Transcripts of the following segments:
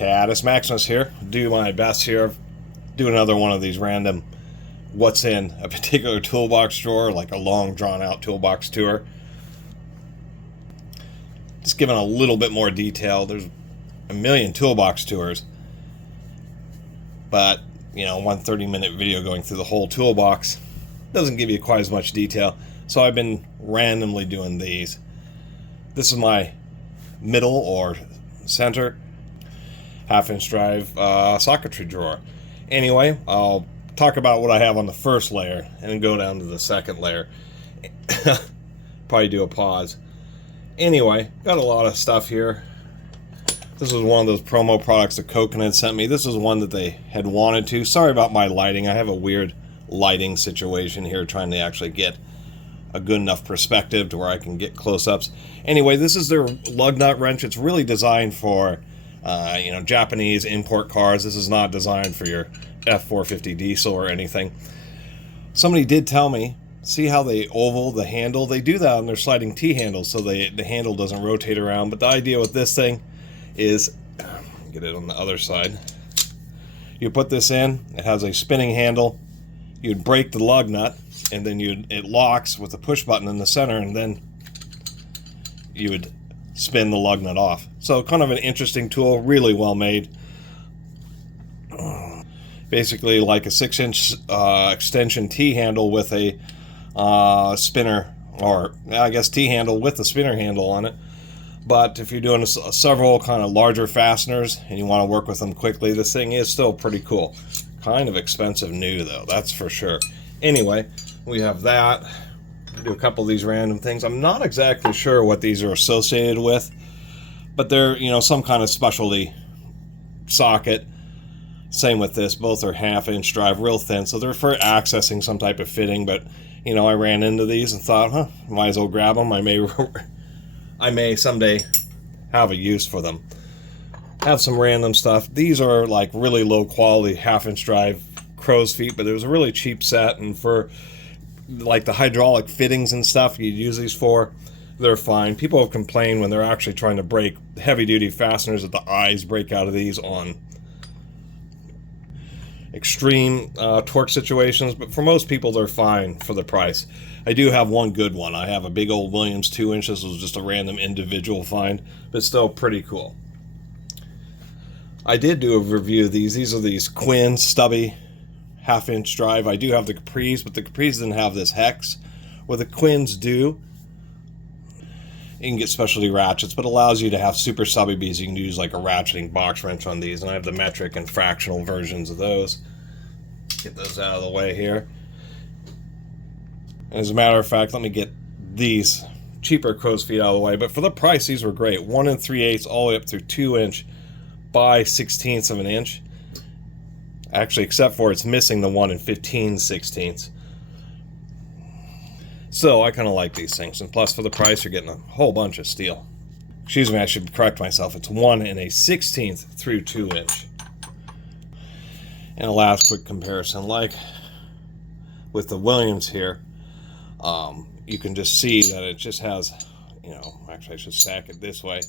Catus, Maximus here. Do my best here. Do another one of these random what's in a particular toolbox drawer, like a long drawn out toolbox tour. Just giving a little bit more detail. There's a million toolbox tours, but you know, one 30-minute video going through the whole toolbox doesn't give you quite as much detail. So I've been randomly doing these. This is my middle or center half-inch drive socketry drawer. Anyway, I'll talk about what I have on the first layer and then go down to the second layer. Probably do a pause. Anyway, got a lot of stuff here. This is one of those promo products that Coconut sent me. This is one that they had wanted to. Sorry about my lighting. I have a weird lighting situation here, trying to actually get a good enough perspective to where I can get close-ups. Anyway, this is their Lug Nut Wrench. It's really designed for you know, Japanese import cars. This is not designed for your F450 diesel or anything. Somebody did tell me, see how they oval the handle? They do that on their sliding T-handles so the handle doesn't rotate around. But the idea with this thing is, get it on the other side. You put this in, it has a spinning handle. You'd break the lug nut, and then it locks with a push button in the center, and then you would spin the lug nut off. So kind of an interesting tool, really well made. Basically like a 6-inch extension T-handle with a spinner, or I guess T-handle with a spinner handle on it. But if you're doing several kind of larger fasteners and you want to work with them quickly, this thing is still pretty cool. Kind of expensive new though, that's for sure. Anyway, we have that. Do a couple of these random things. I'm not exactly sure what these are associated with, but they're, you know, some kind of specialty socket. Same with this. Both are half-inch drive, real thin, so they're for accessing some type of fitting. But you know, I ran into these and thought, might as well grab them. I may someday have a use for them. Have some random stuff. These are like really low quality half-inch drive crow's feet, but it was a really cheap set, and for like the hydraulic fittings and stuff you'd use these for, they're fine. People have complained when they're actually trying to break heavy-duty fasteners that the eyes break out of these on extreme torque situations, but for most people they're fine for the price. I do have one good one. I have a big old Williams 2-inch. This was just a random individual find, but still pretty cool. I did do a review of these. These are these Quinn stubby half-inch drive. I do have the Capris, but the Capris didn't have this hex, where the Quinns do. You can get specialty ratchets, but allows you to have super stubby bees. You can use like a ratcheting box wrench on these, and I have the metric and fractional versions of those. Get those out of the way here. As a matter of fact, let me get these cheaper crow's feet out of the way, but for the price, these were great. 1 3/8 all the way up through 2-inch by 1/16 of an inch. Actually, except for it's missing the 1 15/16. So I kind of like these things, and plus for the price you're getting a whole bunch of steel. Excuse me, I should correct myself. It's 1 1/16 through 2-inch. And a last quick comparison, like with the Williams here, you can just see that it just has, you know, actually I should stack it this way.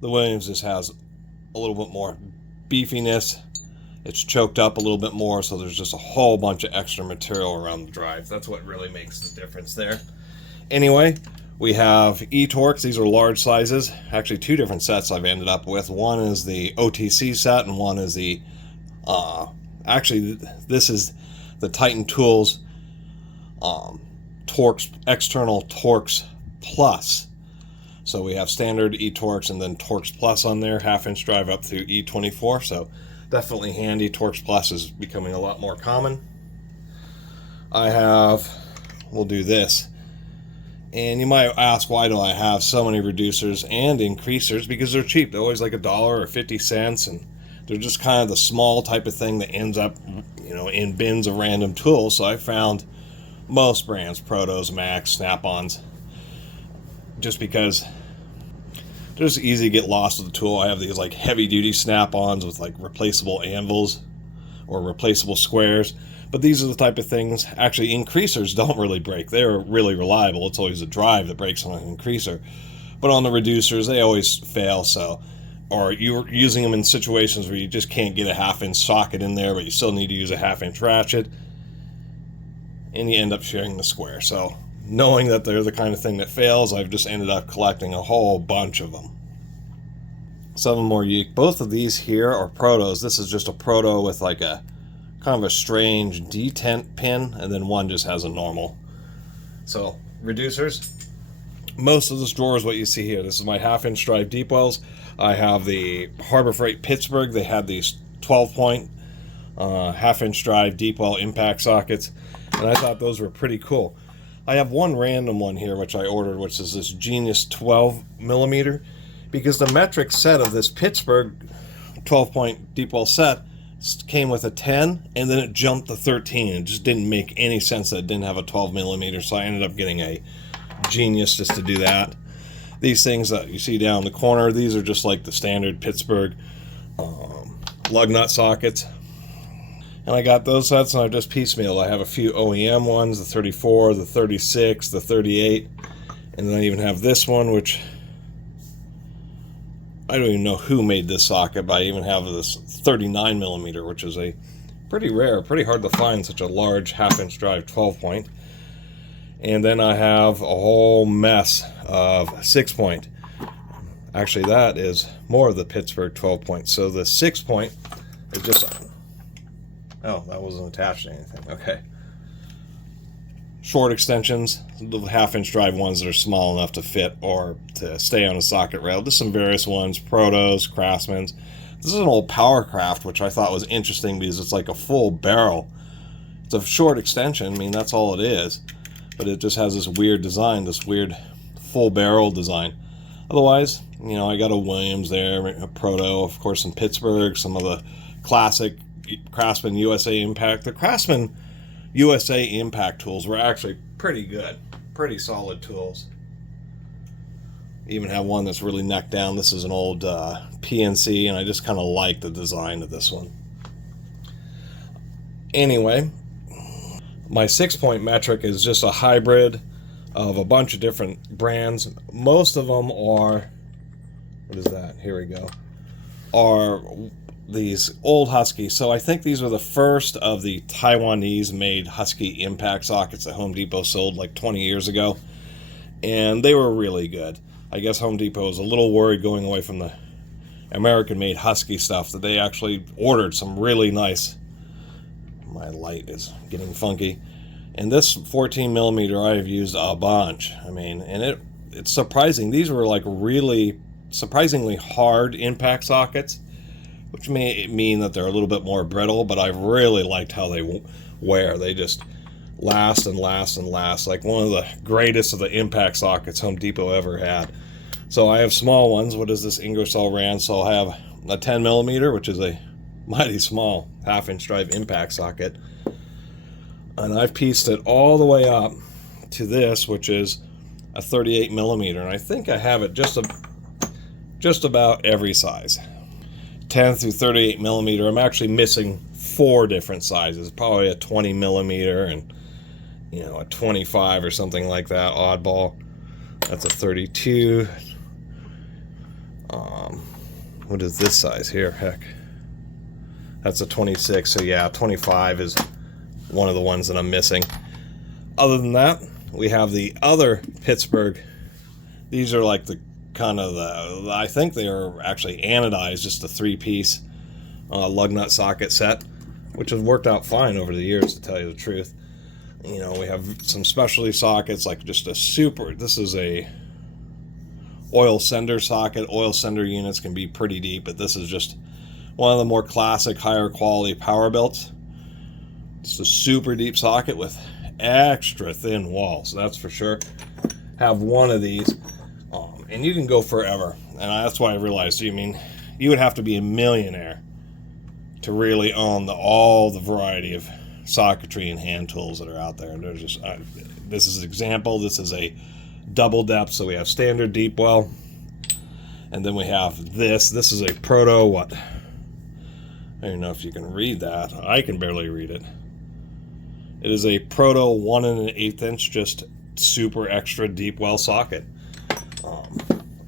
The Williams just has a little bit more beefiness. It's choked up a little bit more, so there's just a whole bunch of extra material around the drive. That's what really makes the difference there. Anyway, we have Torx. These are large sizes. Actually, 2 different sets I've ended up with. One is the OTC set, and one is the actually this is the Titan Tools Torx external Torx Plus. So we have standard Torx and then Torx Plus on there, half-inch drive up through E24. So definitely handy. Torx Plus is becoming a lot more common. We'll do this. And you might ask, why do I have so many reducers and increasers? Because they're cheap. They're always like $1 or 50 cents, and they're just kind of the small type of thing that ends up, you know, in bins of random tools. So I found most brands, Protos, Max, Snap-ons, just because they're just easy to get lost with the tool. I have these like heavy-duty Snap-ons with like replaceable anvils or replaceable squares. But these are the type of things, actually increasers don't really break. They're really reliable. It's always a drive that breaks on an increaser. But on the reducers, they always fail. So or you're using them in situations where you just can't get a 1/2 inch socket in there, but you still need to use a 1/2 inch ratchet, and you end up sharing the square. So knowing that they're the kind of thing that fails, I've just ended up collecting a whole bunch of them. 7 more yeek. Both of these here are protos. This is just a proto with like a kind of a strange detent pin, and then one just has a normal. So reducers. Most of this drawer is what you see here. This is my 1/2 inch drive deep wells. I have the Harbor Freight Pittsburgh. They had these 12-point 1/2 inch drive deep well impact sockets, and I thought those were pretty cool. I have one random one here which I ordered, which is this Genius 12mm, because the metric set of this Pittsburgh 12-point deep well set came with a 10, and then it jumped to 13. It just didn't make any sense that it didn't have a 12mm, so I ended up getting a Genius just to do that. These things that you see down the corner, these are just like the standard Pittsburgh lug nut sockets. And I got those sets, and I've just piecemealed. I have a few OEM ones, the 34, the 36, the 38, and then I even have this one, which I don't even know who made this socket, but I even have this 39mm, which is a pretty rare, pretty hard to find such a large 1/2 inch drive 12-point. And then I have a whole mess of 6-point. Actually, that is more of the Pittsburgh 12-point. So the 6-point is just... Oh, that wasn't attached to anything. Okay. Short extensions, the 1/2 inch drive ones that are small enough to fit or to stay on a socket rail. Just some various ones, Protos, Craftsman's. This is an old Powercraft, which I thought was interesting because it's like a full barrel. It's a short extension, I mean, that's all it is. But it just has this weird design, this weird full barrel design. Otherwise, you know, I got a Williams there, a Proto, of course, in Pittsburgh, some of the classic Craftsman USA Impact. The Craftsman USA Impact tools were actually pretty good, pretty solid tools. Even have one that's really neck down. This is an old PNC, and I just kind of like the design of this one. Anyway, my 6-point metric is just a hybrid of a bunch of different brands. Most of them are, what is that? Here we go. Are these old Husky. So I think these are the first of the Taiwanese made Husky impact sockets that Home Depot sold like 20 years ago. And they were really good. I guess Home Depot was a little worried going away from the American made Husky stuff that they actually ordered some really nice. My light is getting funky. And this 14mm I have used a bunch. I mean, and it's surprising. These were like really surprisingly hard impact sockets, which may mean that they're a little bit more brittle, but I've really liked how they wear. They just last and last and last. Like one of the greatest of the impact sockets Home Depot ever had. So I have small ones. What is this Ingersoll Rand? So I have a 10mm, which is a mighty small 1/2 inch drive impact socket. And I've pieced it all the way up to this, which is a 38mm. And I think I have it just about every size. 10 through 38mm. I'm actually missing 4 different sizes. Probably a 20mm and, you know, a 25 or something like that. Oddball. That's a 32. What is this size here? Heck. That's a 26. So yeah, 25 is one of the ones that I'm missing. Other than that, we have the other Pittsburgh. These are like the kind of the, I think they are actually anodized, just a 3-piece lug nut socket set, which has worked out fine over the years, to tell you the truth. You know, we have some specialty sockets, like just a super, this is a oil sender socket. Oil sender units can be pretty deep, but this is just one of the more classic, higher quality power belts. It's a super deep socket with extra thin walls, that's for sure. Have one of these, and you can go forever. And that's why I realized, I mean, you would have to be a millionaire to really own all the variety of socketry and hand tools that are out there. And there's just, this is an example. This is a double depth, so we have standard deep well, and then we have this. This is a Proto, what? I don't even know if you can read that. I can barely read it. It is a Proto 1 1/8 inch, just super extra deep well socket.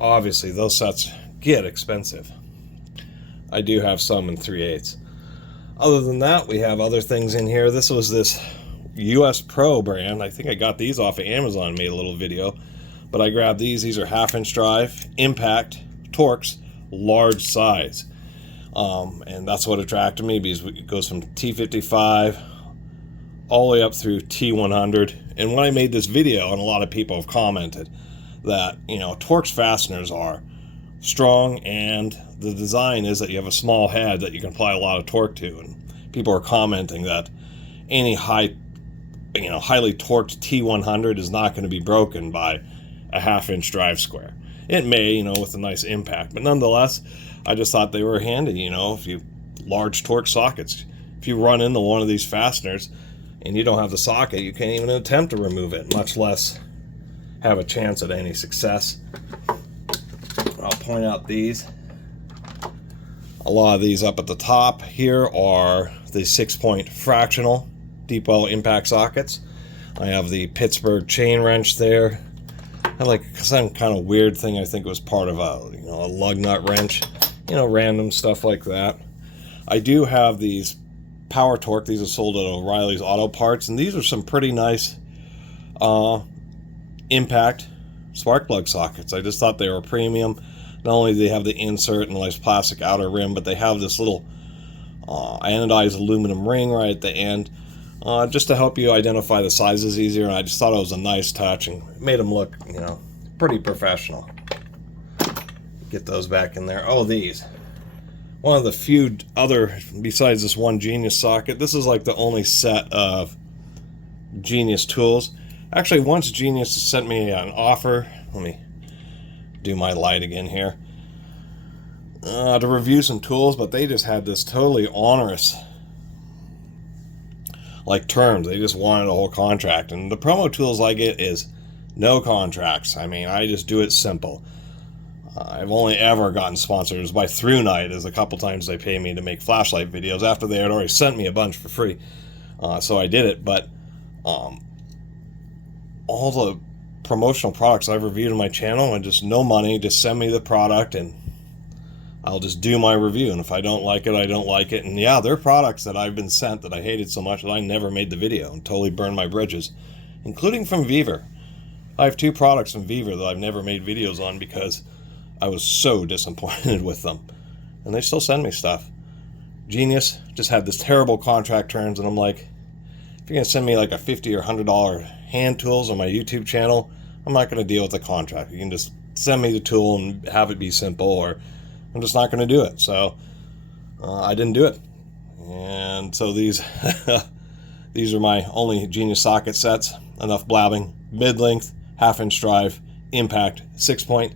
Obviously, those sets get expensive. I do have some in 3/8. Other than that, we have other things in here. This was this US Pro brand. I think I got these off of Amazon, made a little video. But I grabbed these. These are 1/2" drive, impact, Torx, large size. And that's what attracted me, because it goes from T55 all the way up through T100. And when I made this video, and a lot of people have commented that, you know, Torx fasteners are strong, and the design is that you have a small head that you can apply a lot of torque to. And people are commenting that any highly torqued T100 is not going to be broken by a 1/2" drive square. It may, you know, with a nice impact, but nonetheless, I just thought they were handy. You know, if you large torque sockets, if you run into one of these fasteners and you don't have the socket, you can't even attempt to remove it, much less have a chance at any success. I'll point out these. A lot of these up at the top here are the 6-point fractional deep well impact sockets. I have the Pittsburgh chain wrench there. I have like some kind of weird thing. I think it was part of a, you know, a lug nut wrench. You know, random stuff like that. I do have these Power Torque. These are sold at O'Reilly's Auto Parts, and these are some pretty nice impact spark plug sockets. I just thought they were premium. Not only do they have the insert and the nice plastic outer rim, but they have this little anodized aluminum ring right at the end, just to help you identify the sizes easier. And I just thought it was a nice touch and made them look, you know, pretty professional. Get those back in there. Oh, these. One of the few other, besides this one Genius socket, this is like the only set of Genius tools. Actually, once Genius sent me an offer, let me do my light again here, to review some tools, but they just had this totally onerous like terms. They just wanted a whole contract, and the promo tools I get is no contracts. I mean, I just do it simple. I've only ever gotten sponsors by Through Night, is a couple times they pay me to make flashlight videos after they had already sent me a bunch for free. So I did it, but all the promotional products I've reviewed on my channel, and just no money, just send me the product and I'll just do my review. And if I don't like it, I don't like it. And yeah, there are products that I've been sent that I hated so much that I never made the video and totally burned my bridges, including from Viver. I have 2 products from Viver that I've never made videos on because I was so disappointed with them, and they still send me stuff. Genius just had this terrible contract terms, and I'm like, if you're gonna send me like a $50 or $100 hand tools on my YouTube channel, I'm not gonna deal with the contract. You can just send me the tool and have it be simple, or I'm just not gonna do it. So I didn't do it, and so these these are my only Genius socket sets. Enough blabbing. Mid-length, 1/2" drive, impact, 6-point.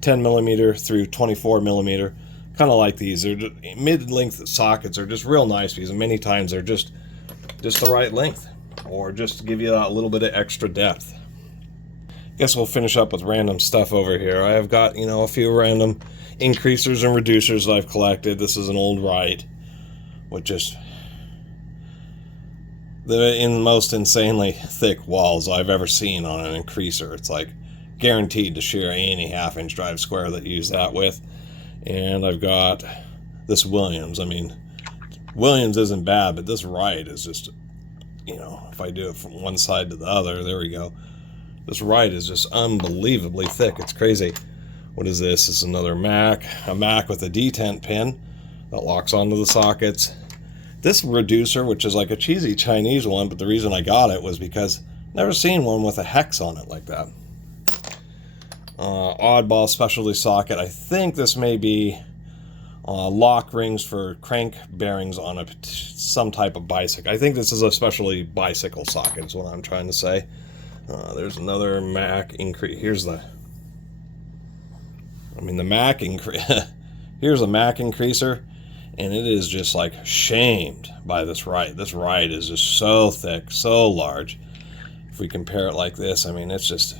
10mm through 24mm. Kind of like these. They're mid-length sockets are just real nice, because many times they're just the right length, or just to give you a little bit of extra depth. Guess we'll finish up with random stuff over here. I have got, you know, a few random increasers and reducers that I've collected. This is an old Wright with just the most insanely thick walls I've ever seen on an increaser. It's like guaranteed to shear any 1/2" drive square that you use that with. And I've got this Williams. I mean, Williams isn't bad, but this Wright is just, you know, if I do it from one side to the other, there we go. This Wright is just unbelievably thick. It's crazy. What is this? This is another Mac. A Mac with a detent pin that locks onto the sockets. This reducer, which is like a cheesy Chinese one, but the reason I got it was because I've never seen one with a hex on it like that. Oddball specialty socket. I think this may be lock rings for crank bearings on some type of bicycle. I think this is a specialty bicycle socket is what I'm trying to say. There's another Mac increase. Here's the Mac here's a Mac increaser, and it is just like shamed by this Wright. This Wright is just so thick, so large. If we compare it like this, I mean, it's just,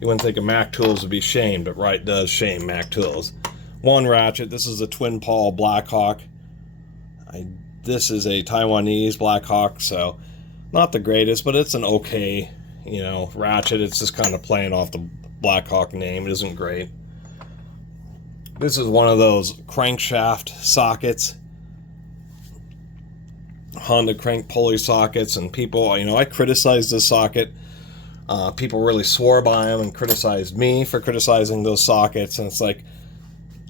you wouldn't think of Mac tools would be shamed, but Wright does shame Mac tools. One ratchet. This is a Twin Paul Blackhawk. This is a Taiwanese Blackhawk, so not the greatest, but it's an okay, you know, ratchet. It's just kind of playing off the Blackhawk name. It isn't great. This is one of those crankshaft sockets, Honda crank pulley sockets, and people, you know, I criticized this socket. People really swore by them and criticized me for criticizing those sockets, and it's like,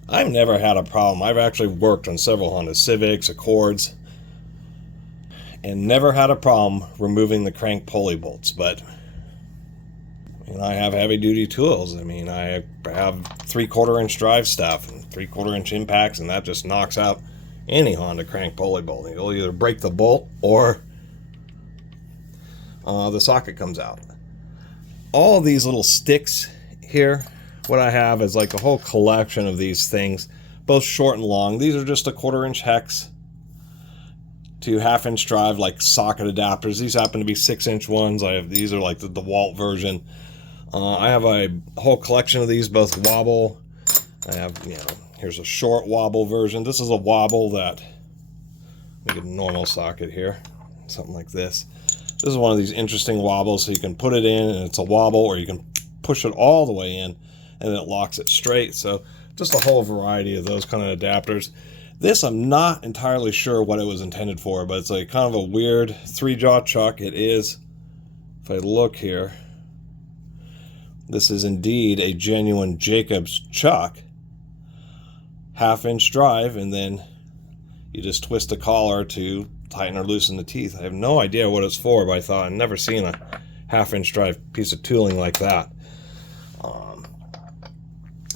I've never had a problem. I've actually worked on several Honda Civics, Accords, and never had a problem removing the crank pulley bolts. But you know, I have heavy duty tools. I mean, I have 3/4 inch drive stuff and 3/4 inch impacts, and that just knocks out any Honda crank pulley bolt. You'll either break the bolt or the socket comes out. All of these little sticks here, what I have is like a whole collection of these things, both short and long. These are just a 1/4 inch hex to 1/2 inch drive, like socket adapters. These happen to be 6-inch ones. These are like the DeWalt version. I have a whole collection of these, both wobble. I have, you know, here's a short wobble version. This is a wobble that, let me get a normal socket here, something like this. This is one of these interesting wobbles, so you can put it in and it's a wobble, or you can push it all the way in and then it locks it straight. So just a whole variety of those kind of adapters. This, I'm not entirely sure what it was intended for, but it's like kind of a weird 3-jaw chuck. It is, if I look here, this is indeed a genuine Jacobs chuck, 1/2 inch drive, and then you just twist the collar to tighten or loosen the teeth. I have no idea what it's for, but I thought I'd never seen a 1/2 inch drive piece of tooling like that.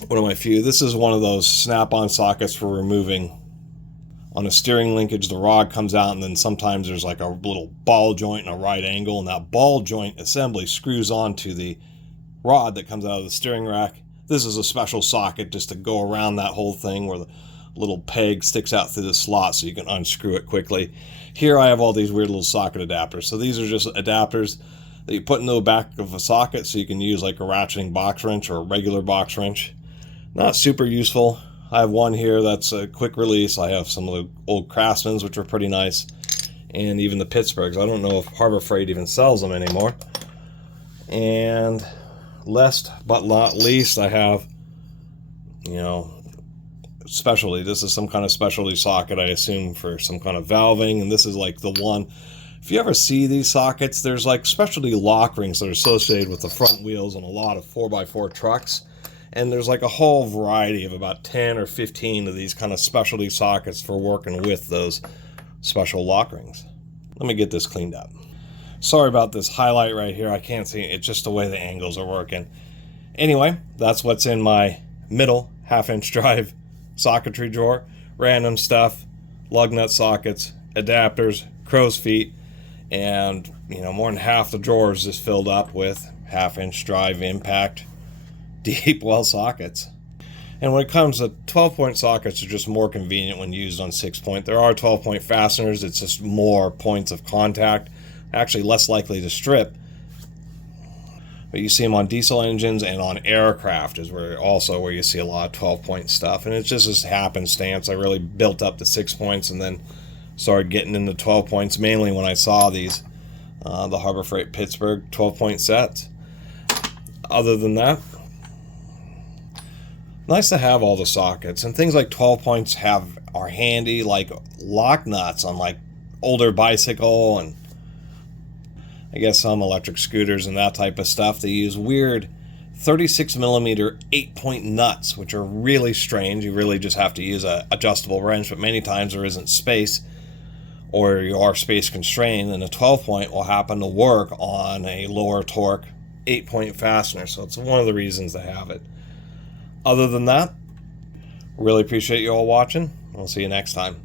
One of my few. This is one of those snap-on sockets for removing. On a steering linkage, the rod comes out, and then sometimes there's like a little ball joint and a right angle, and that ball joint assembly screws onto the rod that comes out of the steering rack. This is a special socket just to go around that whole thing, where the little peg sticks out through the slot so you can unscrew it quickly. Here I have all these weird little socket adapters. So these are just adapters that you put in the back of a socket, so you can use like a ratcheting box wrench or a regular box wrench. Not super useful. I have one here that's a quick release. I have some of the old Craftsmans, which are pretty nice, and even the Pittsburghs. I don't know if Harbor Freight even sells them anymore. And last but not least, I have, you know, specialty. This is some kind of specialty socket, I assume, for some kind of valving, and this is like the one. If you ever see these sockets, there's like specialty lock rings that are associated with the front wheels on a lot of 4x4 trucks. And there's like a whole variety of about 10 or 15 of these kind of specialty sockets for working with those special lock rings. Let me get this cleaned up. Sorry about this highlight right here. I can't see it. It's just the way the angles are working. Anyway, that's what's in my middle 1/2 inch drive socketry drawer. Random stuff, lug nut sockets, adapters, crow's feet, and you know, more than half the drawer is just filled up with 1/2 inch drive impact deep well sockets. And when it comes to 12-point sockets, are just more convenient when used on 6-point. There are 12-point fasteners. It's just more points of contact, actually less likely to strip. But you see them on diesel engines and on aircraft is where you see a lot of 12-point stuff. And it's just this happenstance. I really built up to 6 points and then started getting into 12 points, mainly when I saw these, the Harbor Freight Pittsburgh 12-point sets. Other than that, nice to have all the sockets, and things like 12 points are handy, like lock nuts on like older bicycle and I guess some electric scooters and that type of stuff. They use weird 36mm 8-point nuts, which are really strange. You really just have to use a adjustable wrench, but many times there isn't space, or you are space constrained, and a 12-point will happen to work on a lower torque 8-point fastener. So it's one of the reasons to have it. Other than that, really appreciate you all watching. I'll see you next time.